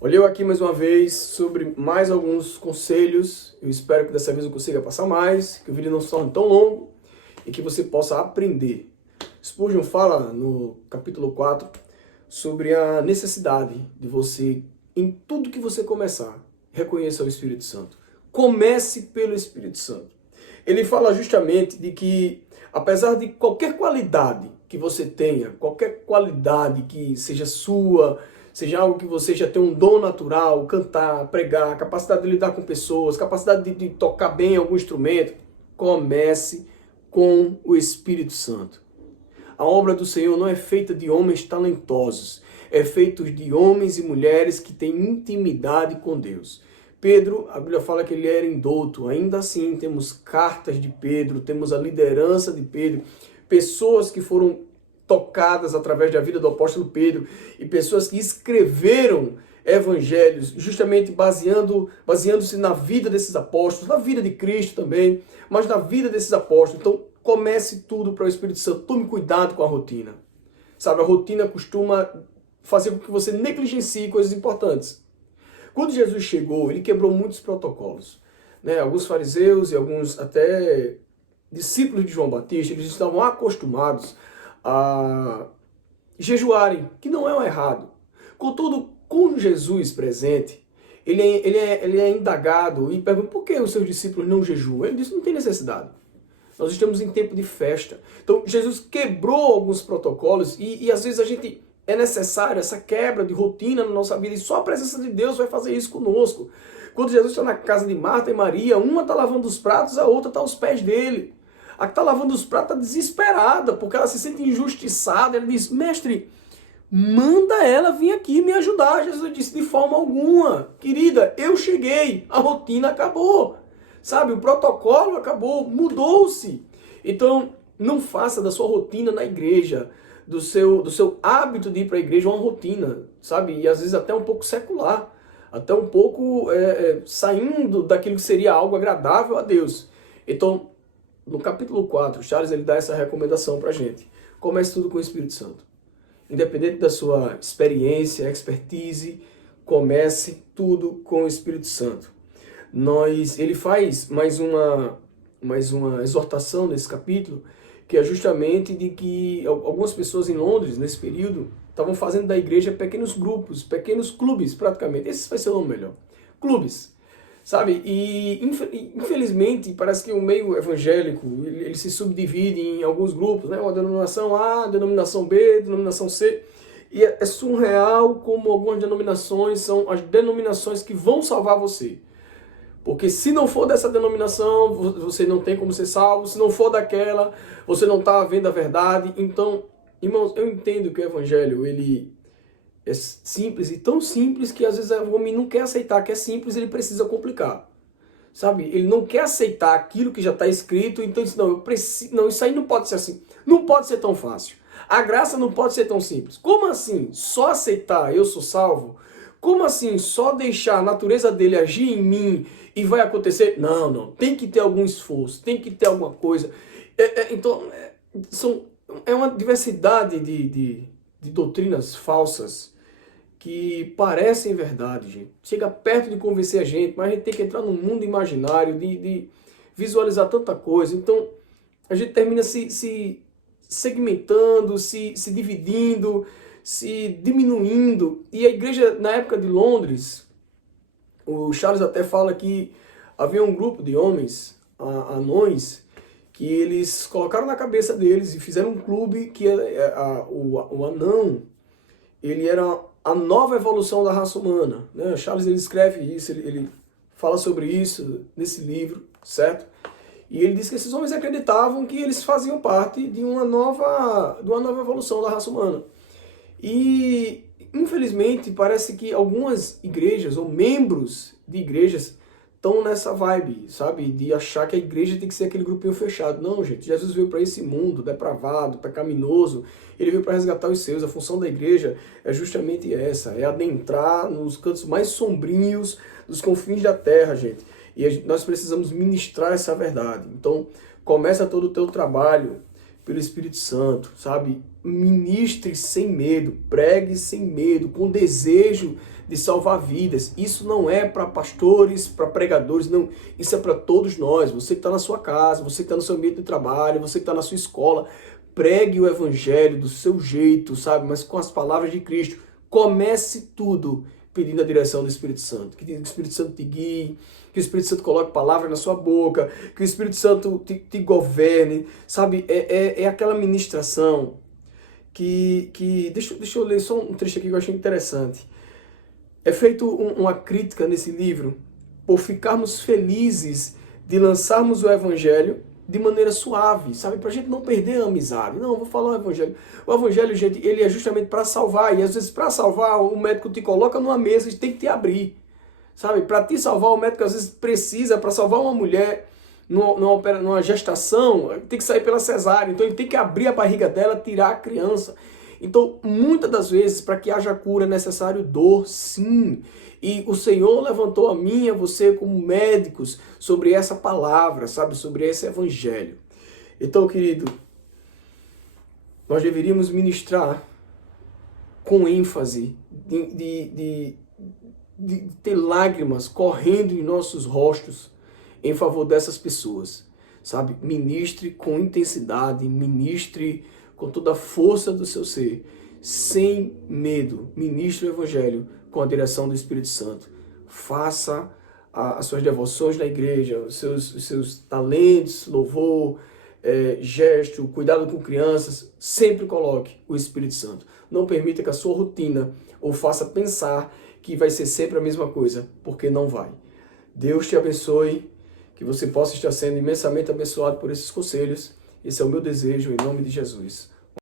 Olhei eu aqui mais uma vez sobre mais alguns conselhos. Eu espero que dessa vez eu consiga passar mais, que o vídeo não se torne tão longo e que você possa aprender. Spurgeon fala no capítulo 4 sobre a necessidade de você, em tudo que você começar, reconheça o Espírito Santo. Comece pelo Espírito Santo. Ele fala justamente de que, apesar de qualquer qualidade que você tenha, qualquer qualidade que seja sua, seja algo que você já tem um dom natural, cantar, pregar, capacidade de lidar com pessoas, capacidade de tocar bem algum instrumento, comece com o Espírito Santo. A obra do Senhor não é feita de homens talentosos, é feita de homens e mulheres que têm intimidade com Deus. Pedro, a Bíblia fala que ele era indouto, ainda assim temos cartas de Pedro, temos a liderança de Pedro, pessoas que foram tocadas através da vida do apóstolo Pedro e pessoas que escreveram evangelhos justamente baseando-se na vida desses apóstolos, na vida de Cristo também, mas na vida desses apóstolos. Então, comece tudo para o Espírito Santo. Tome cuidado com a rotina. Sabe, a rotina costuma fazer com que você negligencie coisas importantes. Quando Jesus chegou, ele quebrou muitos protocolos. Alguns fariseus e alguns até discípulos de João Batista, eles estavam acostumados a jejuarem, que não é um errado. Contudo, com Jesus presente, ele é indagado e pergunta por que os seus discípulos não jejuam. Ele disse, não tem necessidade. Nós estamos em tempo de festa. Então, Jesus quebrou alguns protocolos e às vezes é necessário essa quebra de rotina na nossa vida e só a presença de Deus vai fazer isso conosco. Quando Jesus está na casa de Marta e Maria, uma está lavando os pratos, a outra está aos pés dele. A que está lavando os pratos está desesperada, porque ela se sente injustiçada. Ela diz, mestre, manda ela vir aqui me ajudar. Jesus disse, de forma alguma. Querida, eu cheguei, a rotina acabou. Sabe, o protocolo acabou, mudou-se. Então, não faça da sua rotina na igreja, do seu hábito de ir para a igreja uma rotina, sabe? E às vezes até um pouco secular, até um pouco saindo daquilo que seria algo agradável a Deus. Então, no capítulo 4, Charles ele dá essa recomendação para a gente. Comece tudo com o Espírito Santo. Independente da sua experiência, expertise, comece tudo com o Espírito Santo. Ele faz mais uma exortação nesse capítulo, que é justamente de que algumas pessoas em Londres, nesse período, estavam fazendo da igreja pequenos grupos, pequenos clubes, praticamente. Esse vai ser o nome melhor. Clubes. Sabe? E infelizmente parece que o meio evangélico ele se subdivide em alguns grupos, né? Uma denominação A, denominação B, denominação C. E é surreal como algumas denominações são as denominações que vão salvar você. Porque se não for dessa denominação, você não tem como ser salvo. Se não for daquela, você não está vendo a verdade. Então, irmãos, eu entendo que o evangelho ele é simples e tão simples que às vezes o homem não quer aceitar que é simples, ele precisa complicar. Sabe? Ele não quer aceitar aquilo que já está escrito, então ele diz, não, não, isso aí não pode ser assim. Não pode ser tão fácil. A graça não pode ser tão simples. Como assim? Só aceitar, eu sou salvo? Como assim? Só deixar a natureza dele agir em mim e vai acontecer? Não, não. Tem que ter algum esforço, tem que ter alguma coisa. Então, é uma diversidade de doutrinas falsas que parecem verdade, gente. Chega perto de convencer a gente, mas a gente tem que entrar num mundo imaginário, de visualizar tanta coisa. Então, a gente termina se segmentando, se dividindo, se diminuindo. E a igreja, na época de Londres, o Charles até fala que havia um grupo de homens, anões, que eles colocaram na cabeça deles e fizeram um clube que o anão, ele era a nova evolução da raça humana. Né? Charles ele escreve isso, ele fala sobre isso nesse livro, certo? E ele diz que esses homens acreditavam que eles faziam parte de uma nova evolução da raça humana. E, infelizmente, parece que algumas igrejas, ou membros de igrejas, estão nessa vibe, sabe? De achar que a igreja tem que ser aquele grupinho fechado. Não, gente. Jesus veio para esse mundo depravado, pecaminoso. Ele veio para resgatar os seus. A função da igreja é justamente essa. É adentrar nos cantos mais sombrios dos confins da terra, gente. E nós precisamos ministrar essa verdade. Então, começa todo o teu trabalho pelo Espírito Santo, sabe? Ministre sem medo, pregue sem medo, com desejo de salvar vidas. Isso não é para pastores, para pregadores, não. Isso é para todos nós. Você que está na sua casa, você que está no seu ambiente de trabalho, você que está na sua escola, pregue o evangelho do seu jeito, sabe? Mas com as palavras de Cristo. Comece tudo pedindo a direção do Espírito Santo. Que o Espírito Santo te guie, que o Espírito Santo coloque palavras na sua boca, que o Espírito Santo te governe, sabe? É aquela ministração que deixa eu ler só um trecho aqui que eu achei interessante. É feito uma crítica nesse livro por ficarmos felizes de lançarmos o evangelho de maneira suave, sabe? Pra gente não perder a amizade. Não, vou falar o evangelho. O evangelho, gente, ele é justamente para salvar. E às vezes para salvar, o médico te coloca numa mesa e tem que te abrir. Sabe? Para te salvar, o médico às vezes precisa, para salvar uma mulher numa gestação, tem que sair pela cesárea. Então ele tem que abrir a barriga dela, tirar a criança. Então, muitas das vezes, para que haja cura, é necessário dor, sim. E o Senhor levantou a mim e a você como médicos sobre essa palavra, sabe? Sobre esse evangelho. Então, querido, nós deveríamos ministrar com ênfase, de ter lágrimas correndo em nossos rostos em favor dessas pessoas, sabe? Ministre com intensidade, ministre com toda a força do seu ser, sem medo. Ministre o evangelho com a direção do Espírito Santo. Faça as suas devoções na igreja, os seus talentos, louvor, gesto, cuidado com crianças. Sempre coloque o Espírito Santo. Não permita que a sua rotina o faça pensar que vai ser sempre a mesma coisa, porque não vai. Deus te abençoe, que você possa estar sendo imensamente abençoado por esses conselhos. Esse é o meu desejo, em nome de Jesus.